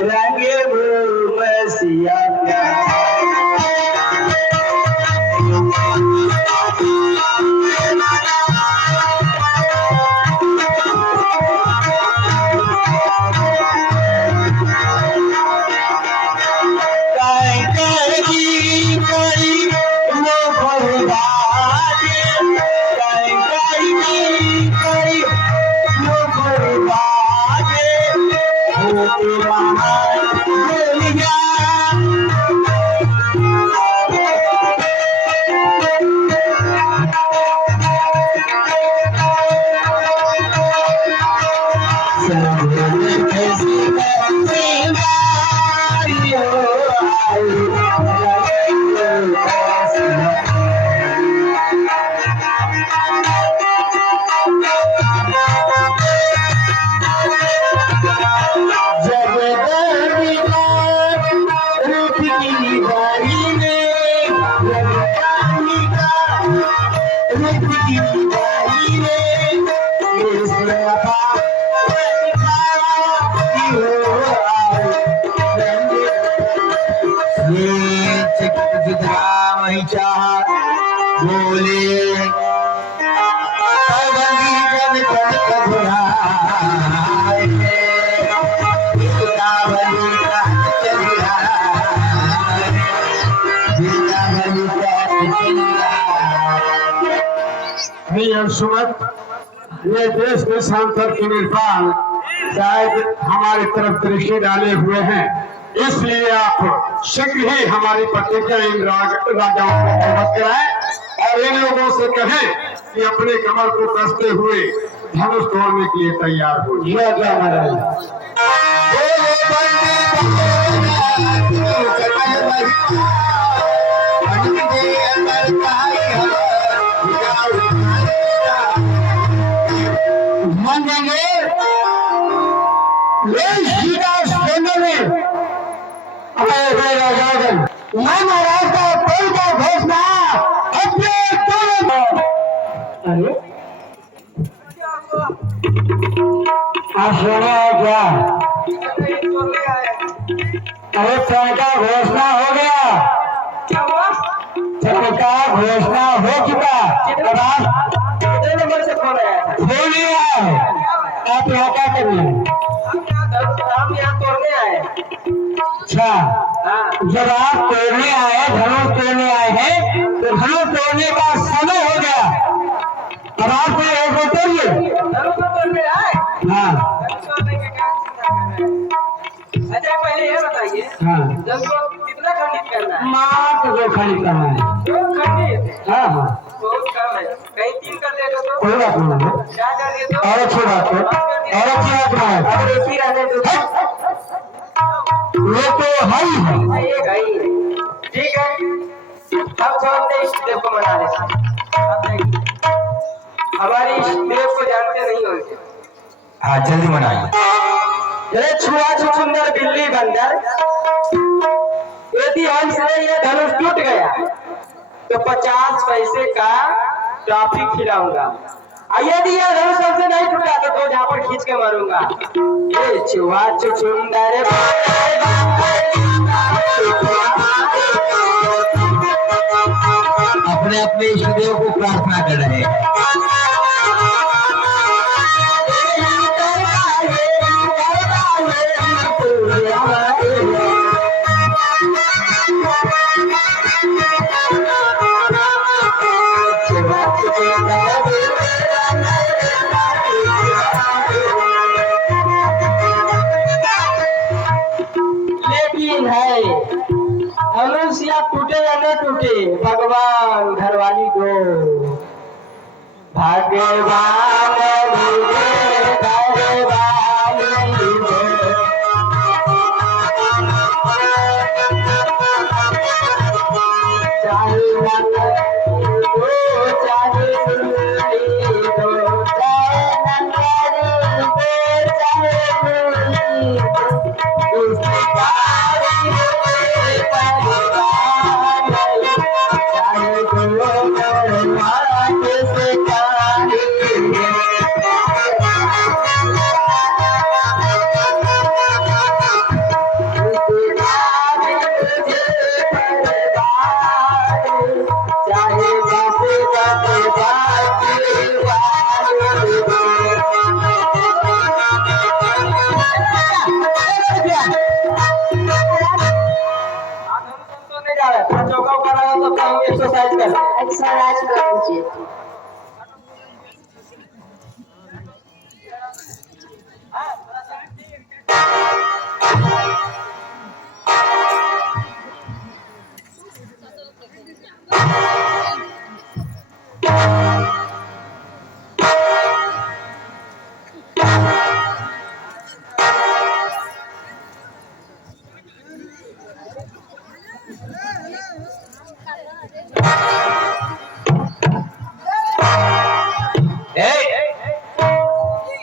रंगे वो मसीहा सुमत ये देश के सांसद के निर्माण शायद हमारी तरफ दृष्टि डाले हुए हैं, इसलिए आप शीघ्र ही हमारी प्रतिज्ञा इन राजाओं को पूर्ण कराएं और इन लोगों से कहें कि अपने कमर को कसते हुए धनुष तोड़ने के लिए तैयार हो मैं महाराज का कोई का घोषणा अपने अरे आप सुने क्या? अरे का घोषणा हो गया, सबका घोषणा हो चुका। अब आप नंबर से फोन आया, आप यहाँ क्या कर रहे हैं? हम यहाँ तोड़ने आए। अच्छा, जब आप तोड़ने आए, धनुष तोड़ने आए हैं, तो धनुष तोड़ने का समय हो गया। अब आप को तोड़िए। तोड़ने आए? हाँ। अच्छा पहले ये बताइए, जब कितना खंडित करना है? मात्र 2 खंडित करना है। 2 खंडित? हाँ हाँ। बहुत कम है, कहीं 3 कर दे तो? कोई बात नहीं, क्या कर दे तो? और अच्छी बात है, और अच्छी बात है। अब एक ही रहने दो। वो तो है ही। ठीक है, हम समझते इष्ट देव को मना लेते। हमारी इष्ट देव को जानते नहीं होंगे। हाँ जल्दी मनाइए। अरे छुआ छुछुंदर बिल्ली बंदर, यदि हमसे ये धनुष टूट गया तो 50 पैसे का टॉफी खिलाऊंगा, और यदि यह धनुष हमसे नहीं टूटा तो 2 झापड़ खींच के मारूंगा। ये छुआ छुछुंदर अपने अपने इष्टदेव को प्रार्थना कर रहे हैं। धनुष या टूटे या न टूटे, भगवान घरवाली दो। भगवान एक्सरसाइज कर लीजिए।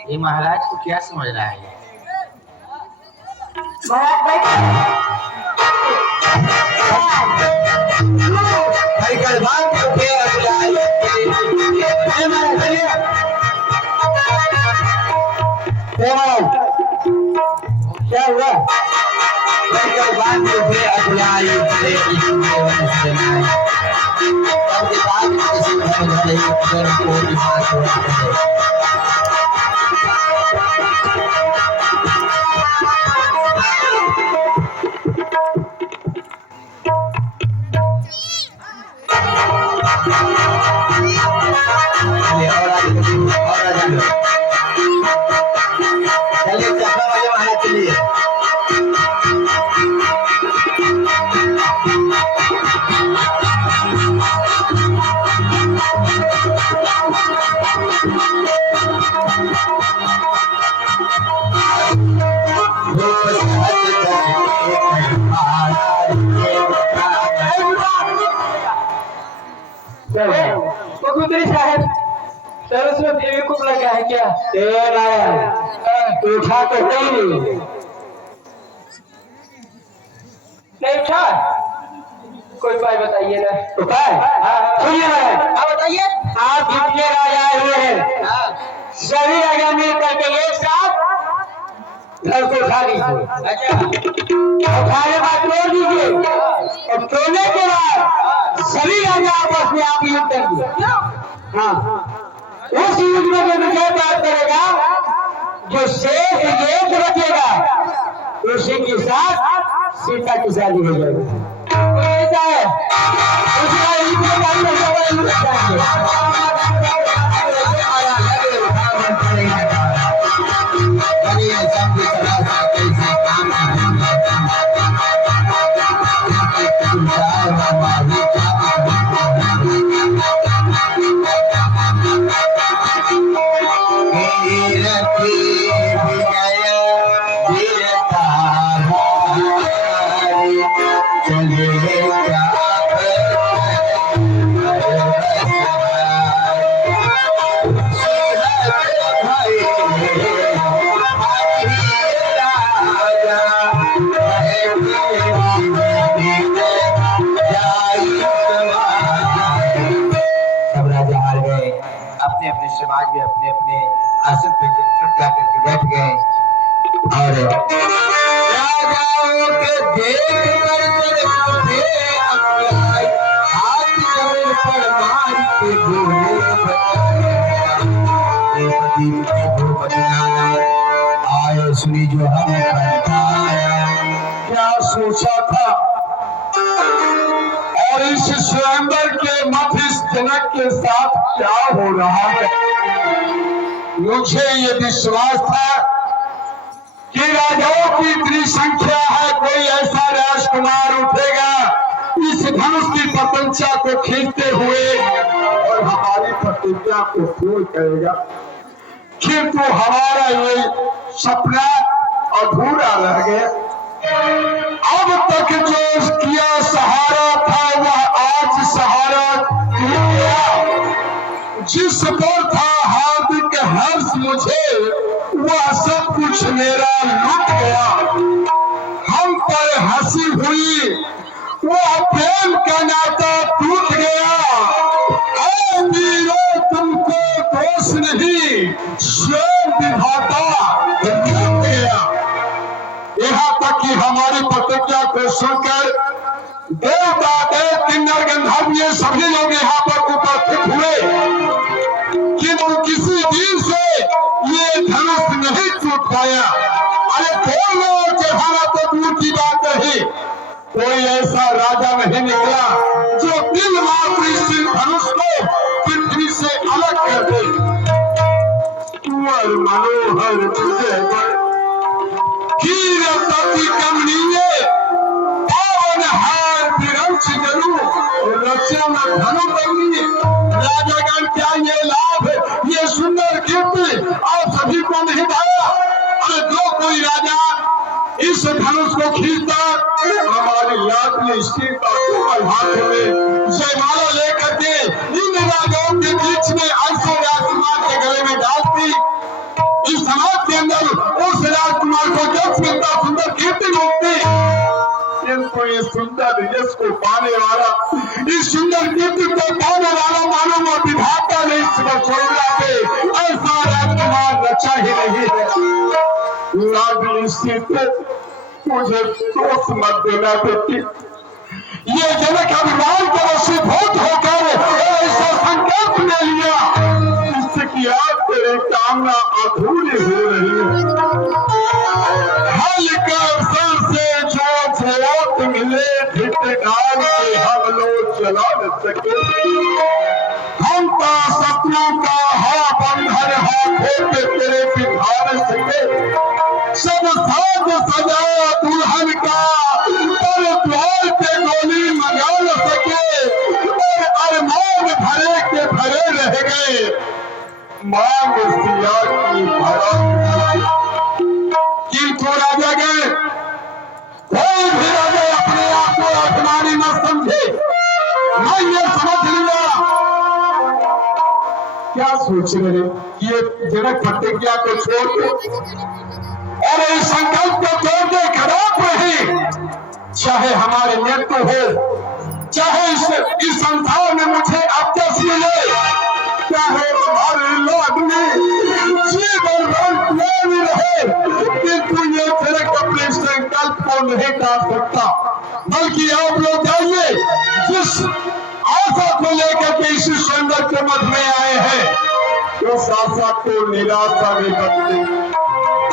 ये महाराज को क्या समझ रहा है? क्या हुआ? सरस्वती देवी को लगा है क्या? उठा तो नहीं उठा। कोई उपाय बताइए ना। उपाय सुनिए ना, बताइए। आप जितने राजा हुए हैं सभी राजा मिल करके एक साथ घर को उठा लीजिए। अच्छा, उठाने बाद तोड़ दीजिए और तोड़ने के बाद सभी राजा आपस में आप युद्ध करेंगे। हाँ, उस युद्ध में जो विजय प्राप्त करेगा, जो शेष एक बचेगा, उसी के साथ सीता की शादी हो जाएगी। ऐसा है उसका समाज में अपने अपने आसन पे जाकर के बैठ गए और राजाओं के देख हाथ जमीन पर मार के आए सुनी जो हम क्या सोचा था और इस स्वयंवर के मध्य इस जनक के साथ क्या हो रहा है। मुझे ये विश्वास था कि राजाओं की इतनी संख्या है, कोई ऐसा राजकुमार उठेगा इस धनुष की प्रपंचा को खींचते हुए और हमारी प्रतिज्ञा को पूर्ण करेगा, किंतु हमारा ये सपना अधूरा रह गया। अब तक जो किया सहारा था वह आज सहारा टूट गया। जिस पर था हार्दिक हर्ष मुझे वह सब कुछ मेरा लुट गया। हम पर हंसी हुई वह प्रेम का नाता टूट गया। ऐ वीरों तुमको दोष नहीं स्वयं विधाता टूट गया। यहाँ तक कि हमारी प्रतिज्ञा को सुनकर देवता देव किन्नर गंधर्व सभी लोग यहाँ पर उपस्थित हुए, किंतु किसी दिन से ये धनुष नहीं टूट पाया। अरे बोलो जहां तो दूर की बात नहीं, कोई ऐसा राजा नहीं निकला जो दिल मात्र इस धनुष को पृथ्वी से अलग कर दे। कुंवर मनोहर तुझे कीरति कमनीय पावन हार विरंच जरू रचन धनु बनी। राजागण क्या ये लाभ, ये सुंदर कीर्ति आप सभी को नहीं भाया? अरे जो कोई राजा इस धनुष को खींचता हमारी लाडली स्त्री का कोमल हाथ में जयमाला लेकर के इन राजाओं के बीच में ऐसे राजकुमार के गले में डालती, इस समाज के अंदर उस राजकुमार को जब मिलता सुंदर कीर्ति मिलती, किंतु ये सुंदर यश को पाने वाला, इस सुंदर कीर्ति को पाने वाला मानव और विधाता ने इस रचना पे ऐसा राजकुमार रचा ही नहीं है। लाडली स्त्री मुझे दोष मत देना बेटी। ये जनक अभिमान के वशीभूत होकर ऐसा संकल्प ले लिया जिसकी आज तेरी कामना अधूरी हो रही है। हल के अवसर से जो झोंक मिले ढिठगाल के हम लोग चला न सके। हम का सपनों का हा बंधन हाथों पे तेरे बिठार सके। सब साज सजाया दुल्हन का पर द्वार पे गोली मंगा न सके। और अरमान भरे के भरे रह गए, मांग सिया की भरा। किंतु राजा गए, कोई भी राजा अपने आप को अभिमानी न समझे। मैं ये समझ लिया, क्या सोच रहे ये जनक प्रतिज्ञा को छोड़ के और इस संकल्प को तोड़ के खराब रहे। चाहे हमारे मृत्यु हो, चाहे इस संसार में मुझे अपयश मिले, चाहे हमारे लोग में जीवन भर नहीं रहे, किंतु ये जनक अपने संकल्प को नहीं टाल सकता। बल्कि आप लोग जाइए, जिस आशा को लेकर के इस सुंदर के मठ में आए हैं, उस आशा को निराशा में बदले।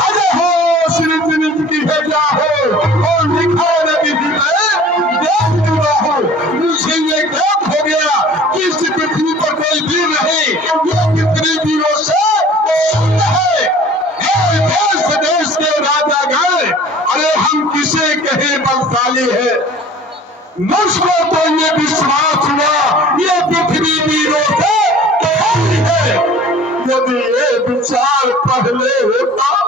अरे हो श्री की है क्या हो और लिखा नबी जी में देख चुका हो। मुझे ये ज्ञात हो गया कि इस पृथ्वी पर कोई वीर नहीं, ये पृथ्वी वीरों से शुद्ध है। देश देश के राजा गए, अरे हम किसे कहे बलशाली है। मुझको तो ये विश्वास हुआ ये पृथ्वी वीरों से खाली है। यदि ये विचार पहले होता